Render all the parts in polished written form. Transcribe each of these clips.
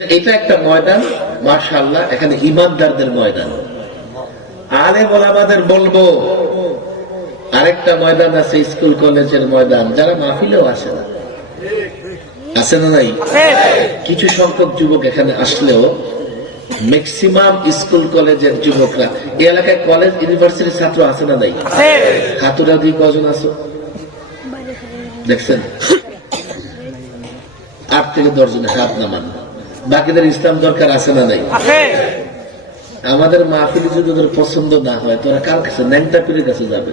এটা একটা ময়দান, মাশাআল্লাহ, এখানে ইমানদারদের ময়দান। আলেম ওলামাদের বলবো, আরেকটা ময়দান আছে স্কুল কলেজের ময়দান, যারা মাহফিলেও আসে না, আছে না নাই? কিছু সংখ্যক যুবক এখানে আসলেও ম্যাক্সিমাম স্কুল কলেজের যুবকরা, এই এলাকায় কলেজ ইউনিভার্সিটির ছাত্র আছে না নাই? হাতুরা দিয়ে কজন আছো দেখছেন? 8 থেকে 10 জনের হাত নামান। বাকিদের ইসলাম দরকার আছে না নাই? আমাদের মাহফিল যদি ওদের পছন্দ না হয়, তোরা কার কাছে? ন্যাংটা পীরের কাছে যাবে,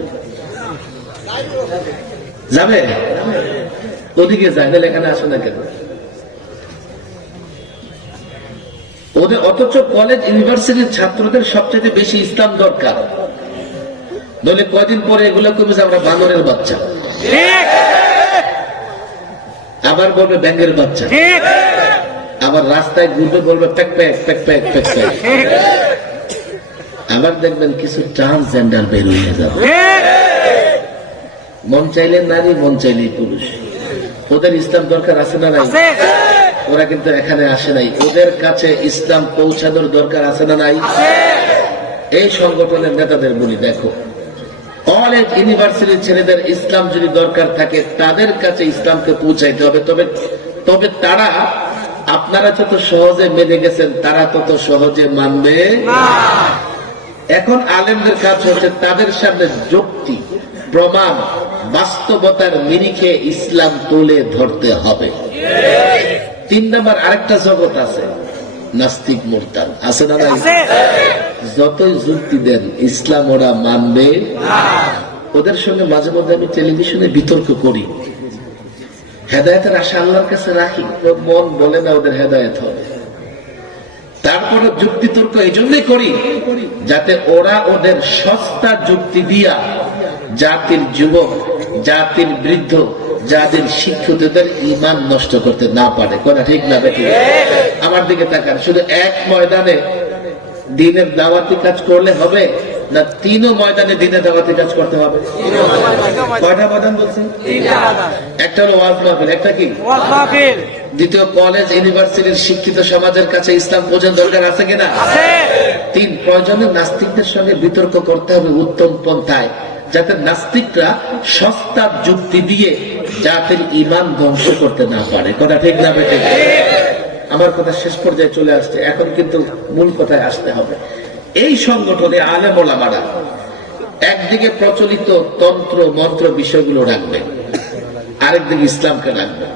যাবে ওদিকে যায়, না এখানে আসে না কেন? ওদের অথচ কলেজ ইউনিভার্সিটির ছাত্রদের সবচেয়ে বেশি ইসলাম দরকার। নইলে কয়দিন পরে এগুলো কমে যে আমরা বানরের বাচ্চা, আবার বলবে ব্যাঙের বাচ্চা, আবার রাস্তায় ঘুরবে বলবে pack pack pack pack pack pack. আবার দেখবেন কিছু ট্রান্সজেন্ডার বের হয়ে যাবে, মন চাইলে নারী, মন চাইলে পুরুষ। ওদের ইসলাম দরকার আছে না নাই? ওরা কিন্তু এখানে আসে নাই, ওদের কাছে ইসলাম পৌঁছানোর দরকার আছে না নাই? এই সংগঠনের নেতাদের বলি, দেখো, কলেজ ইউনিভার্সিটির ছেলেদের ইসলাম যদি দরকার থাকে, তাদের কাছে ইসলামকে পৌঁছাইতে হবে। তবে তারা, আপনারা যত সহজে মেনে গেছেন, তারা তত সহজে মানবে না। এখন আলেমদের কাজ হচ্ছে তাদের সামনে যুক্তি, প্রমাণ, বাস্তবতার নিরিখে ইসলাম তুলে ধরতে হবে। 3 নম্বর আরেকটা জগৎ আছে, নাস্তিক মুরতাদ, আছে না নাই? যতই যুক্তি দেন, ইসলাম ওরা মানবে না। ওদের সঙ্গে মাঝে মধ্যে আমি টেলিভিশনে বিতর্ক করি, হেদায়েতের আশা আল্লাহর কাছে রাখি, মন বলে না ওদের হেদায়েত হবে। তারপরে যুক্তি তর্ক এই জন্যই করি যাতে ওরা ওদের সস্তা যুক্তি দিয়া জাতির যুবক, জাতির বৃদ্ধ, যাদের শিক্ষিতদের ঈমান নষ্ট করতে না পারে। কথা ঠিক না বেঠিক? আমার দিকে তাকান, শুধু এক ময়দানে দ্বীনের দাওয়াতি কাজ করলে হবে না 3ও ময়দানে দ্বীনের দাওয়াতি কাজ করতে হবে? কয়টা ময়দান বলছি? একটা হলো ওয়াজ মাহফিল, একটা কি? দ্বিতীয়, কলেজ ইউনিভার্সিটির শিক্ষিত সমাজের কাছে ইসলাম পৌঁছানোর দরকার আছে কিনা? 3, প্রয়োজনে নাস্তিকদের সঙ্গে বিতর্ক করতে হবে উত্তম পন্থায়, যাতে নাস্তিকরা সস্তা যুক্তি দিয়ে জাতির ঈমান ধ্বংস করতে না পারে। কথা ঠিক না বেঠিক? আমার কথা শেষ পর্যায়ে চলে আসছে, এখন কিন্তু মূল কথায় আসতে হবে। এই সংগঠনে আলেম ওলামারা একদিকে প্রচলিত তন্ত্র মন্ত্র বিষয়গুলো রাখবে, আরেকদিকে ইসলামকে রাখবে।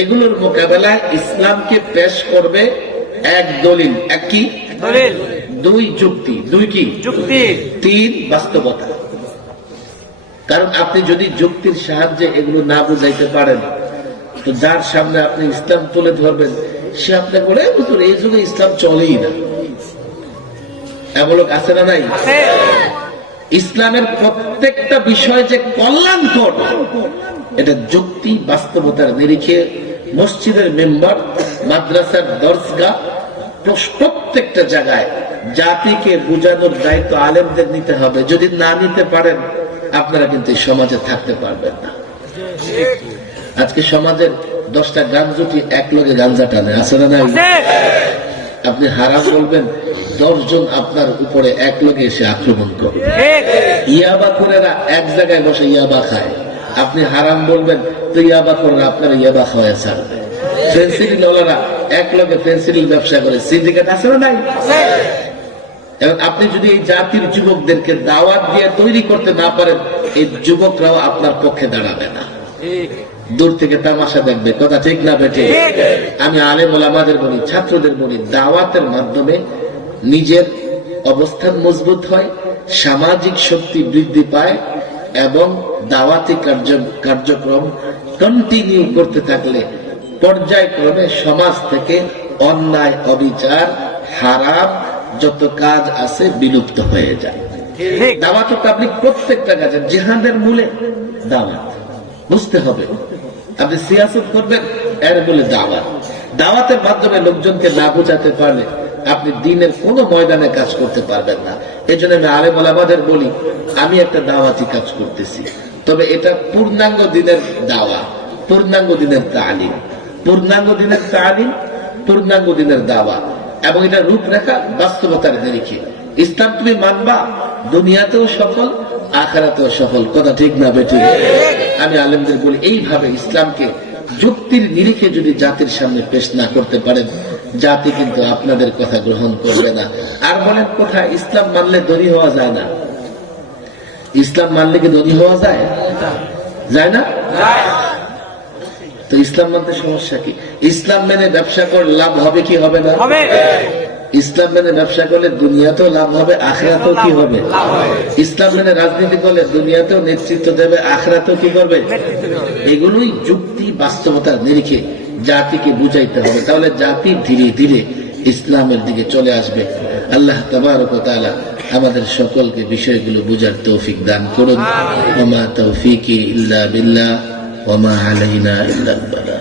এগুলোর মোকাবেলায় ইসলামকে পেশ করবে এক দলিল, এক কি দলিল, 2 যুক্তি, 2 কি যুক্তি, 3 বাস্তবতা। কারণ আপনি যদি যুক্তির সাহায্যে এগুলো না বুঝাইতে পারেন, তো যার সামনে আপনি ইসলাম তুলে ধরবেন, সে আপনাকে বলে এই যুগে ইসলাম চলেই না। এমন লোক আছে না নাই? ইসলামের প্রত্যেকটা বিষয় যে কল্যাণকর, এটা যুক্তি বাস্তবতার নিরিখে মসজিদের মেম্বার, মাদ্রাসার দরসগাহ, প্রত্যেকটা জায়গায় জাতিকে বুঝানোর দায়িত্ব আলেমদের নিতে হবে। যদি না নিতে পারেন, আপনারা কিন্তু সমাজে থাকতে পারবেন না। আজকে সমাজের 10টা গাঞ্জুটি এক লগে গাঞ্জা টানে, আছে না নাই? আপনি হারাম বলবেন, 10 জন আপনার উপরে এক লগে এসে আক্রমণ করবে। ইয়াবা করেরা এক জায়গায় বসে ইয়াবা খায়, আপনি হারাম বলবেন, তো ইয়াবা করেরা আপনার ইয়াবা খাওয়া ছাড়বে। ফেন্সিডিল ওলারা এক লগে ফেন্সিডিল ব্যবসা করে, সিন্ডিকেট আছে না নাই? এবং আপনি যদি এই জাতির যুবকদেরকে দাওয়াত দিয়ে তৈরি করতে না পারেন, এই যুবকরাও আপনার পক্ষে দাঁড়াবে না, দূর থেকে তামাশা দেখবে। কথা ঠিক না বেঠিক? আমি আলেম ওলামাদের বলি, ছাত্রদের বলি, দাওয়াতের মাধ্যমে নিজের অবস্থান মজবুত হয়, সামাজিক শক্তি বৃদ্ধি পায়, এবং দাওয়াতি কার্যক্রম কন্টিনিউ করতে থাকলে পর্যায়ক্রমে সমাজ থেকে অন্যায়, অবিচার, হারাম যত কাজ আছে বিলুপ্ত হয়ে যায়। দাওয়াত ও তাবলীগ প্রত্যেকটা কাজে, জিহাদের মূলে দাওয়াত। বুঝতে হবে, আপনি সিয়াসত করবেন, এর বলে দাওয়াত। দাওয়াতের মাধ্যমে লোকজনকে না বোঝাতে পারলে আপনি দ্বীনের কোন ময়দানে কাজ করতে পারবেন না। এই জন্য আমি আলেম ওলামাদের বলি, আমি একটা দাওয়াতি কাজ করতেছি, তবে এটা পূর্ণাঙ্গ দ্বীনের দাওয়া, পূর্ণাঙ্গ দ্বীনের তালিম। পূর্ণাঙ্গ দ্বীনের তালিম পূর্ণাঙ্গ দিনের দাওয়া, এবং এটা রূপরেখা বাস্তবতার নিরিখে। ইসলাম তুমি মানবা, দুনিয়াতেও সফল, আখিরাতেও সফল। কথা ঠিক না বেঠিক? আমি আলেমদের বলি, এইভাবে ইসলামকে যুক্তির নিরিখে যদি জাতির সামনে পেশ না করতে পারেন, জাতি কিন্তু আপনাদের কথা গ্রহণ করবে না। আর বলেন কোথায় ইসলাম মানলে ধনী হওয়া যায় না? ইসলাম মানলে কি ধনী হওয়া যায়? যায় না? তো ইসলাম মানতে সমস্যা কি? ইসলাম মেনে ব্যবসা করলে লাভ হবে কি হবে না? ইসলাম মেনে ব্যবসা করলে দুনিয়াতেও লাভ হবে, আখিরাতেও কি হবে? ইসলাম মেনে রাজনীতি করলে দুনিয়াতেও নেতৃত্ব দেবে, আখিরাতেও কি করবে? এগুলোই যুক্তি বাস্তবতার নিরিখে জাতিকে বুঝাইতে হবে, তাহলে জাতি ধীরে ধীরে ইসলামের দিকে চলে আসবে। আল্লাহ তাবারক ওয়া তাআলা আমাদের সকলকে বিষয়গুলো বুঝার তৌফিক দান করুন। ওয়া মা তাওফীকি ইল্লা বিল্লাহ ওয়া মা আলাইনা ইল্লাল বালাগ।